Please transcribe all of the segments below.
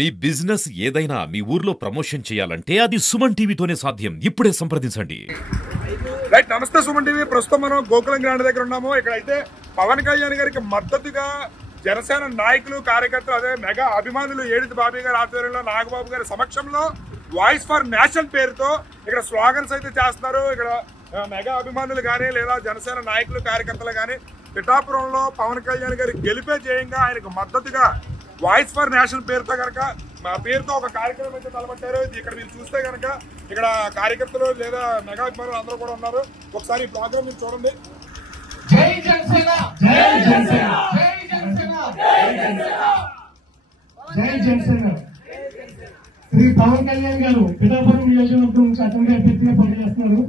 మీ business ఏదైనా మీ ఊర్లో promotion చేయాలంటే అది సుమన్ టీవీతోనే సాధ్యం. ఇప్పుడే సంప్రదించండి. రైట్, నమస్తే సుమన్ టీవీ. ప్రస్తుతం మనం గోకులం గ్రాండ్ దగ్గర ఉన్నాము. ఇక్కడైతే పవన్ కళ్యాణ్ గారికి మద్దతుగా జనసేన నాయకులు, కార్యకర్తలు, అదే మెగా అభిమానులు ఏడిది బాబీ గారి ఆధ్వర్యంలో నాగబాబు గారి సమక్షంలో వాయిస్ ఫర్ నేషన్ పేరుతో ఇక్కడ స్లోగన్స్ అయితే చేస్తున్నారు. ఇక్కడ మెగా అభిమానులు కానీ లేదా జనసేన నాయకులు, కార్యకర్తలు కానీ పిఠాపురంలో పవన్ కళ్యాణ్ గారి గెలిపే జయంగా ఆయనకు మద్దతుగా వాయిస్ ఫర్ నేషన్ పేరుతో కనుక పేరుతో ఒక కార్యక్రమం అయితే తలపట్టారు. ఇక్కడ మీరు చూస్తే కనుక ఇక్కడ కార్యకర్తలు లేదా మెగా అభిమానులు అందరూ కూడా ఉన్నారు. ఒకసారి ఈ ప్రోగ్రామ్ మీరు చూడండి. జై జనసేన, జై జనసేన, జై జనసేన, జై జనసేన, జై జనసేన. శ్రీ పవన్ కళ్యాణ్ గారు పిఠాపురం నియోజకవర్గం నుంచి అసెంబ్లీ అభ్యర్థిగా పోటీ చేస్తున్నారు.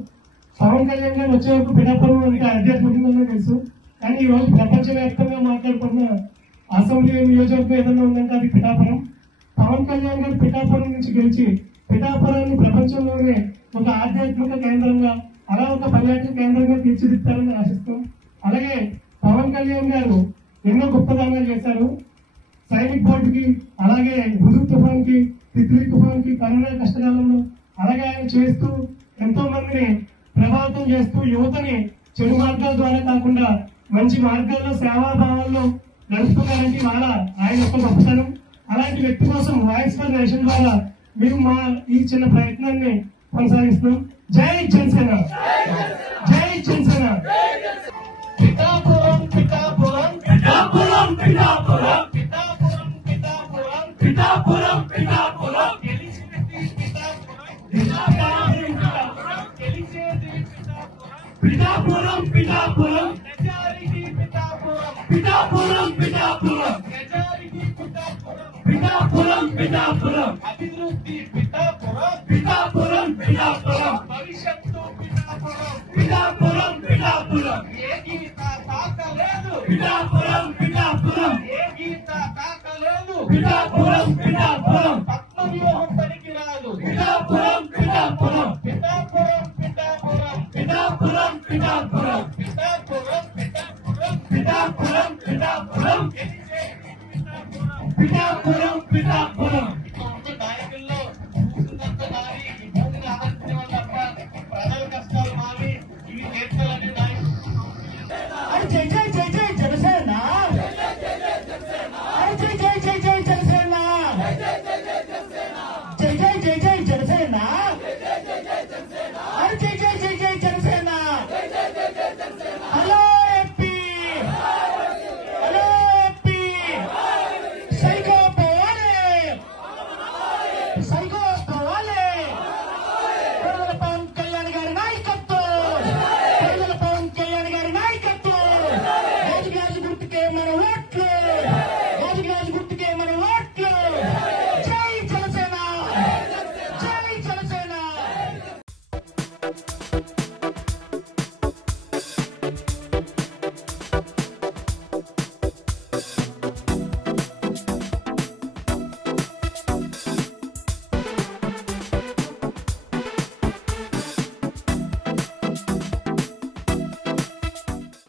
పవన్ కళ్యాణ్ గారు వచ్చే వరకు పిఠాపురం అంటే అధ్యక్షుడిగా తెలుసు. కానీ ఈ రోజు ప్రపంచవ్యాప్తంగా మాట్లాడుకున్న అసెంబ్లీ నియోజకవర్గం ఏదైనా ఉందంటే అది పిఠాపురం. పవన్ కళ్యాణ్ గారు పిఠాపురం నుంచి గెలిచి పిఠాపురాన్ని ప్రపంచంలోనే ఒక ఆధ్యాత్మిక కేంద్రంగా, అలా ఒక పర్యాటక కేంద్రంగా తీర్చిదిద్దారని ఆశిస్తాం. అలాగే పవన్ కళ్యాణ్ గారు ఎన్నో గొప్పదానాలు చేశారు. సైనిక్ బోర్డుకి, అలాగే హుదూద్ తుఫాన్కి, తిత్లీ తుఫాన్కి, కరోనా కష్టకాలంలో అలాగే ఆయన చేస్తూ ఎంతో మందిని ప్రభావితం చేస్తూ యువతని చెడు మార్గాల ద్వారా కాకుండా మంచి మార్గాల్లో, సేవాభావాల్లో నడుపుతున్నారంటే వాళ్ళ ఆయన యొక్క గొప్పతనం. అలాంటి వ్యక్తి కోసం వాయిస్ ఫర్ నేషన్ ద్వారా మేము మా ఈ చిన్న ప్రయత్నాన్ని కొనసాగిస్తున్నాం. జై జనసేన, జై జనసేన. పిఠాపురం, పిఠాపురం, పిఠాపురం, పిఠాపురం, పిఠాపురం, పిఠాపురం, పిఠాపురం, పిఠాపురం, గెలిచేది పిఠాపురం, పిఠాపురం, పిఠాపురం, మెజారిటీ పిఠాపురం, పిఠాపురం, పిఠాపురం, మెజారిటీ పిఠాపురం, పిఠాపురం, పిఠాపురం, అభివృద్ధి పిఠాపురం, పిఠాపురం, పిఠాపురం, భవిష్యత్తు పిఠాపురం, పిఠాపురం, పిఠాపురం, ఏ గీత తాకలేదు, పిఠాపురం, పిఠాపురం, ఏ గీత తాకలేదు, పిఠాపురం, పిఠాపురం.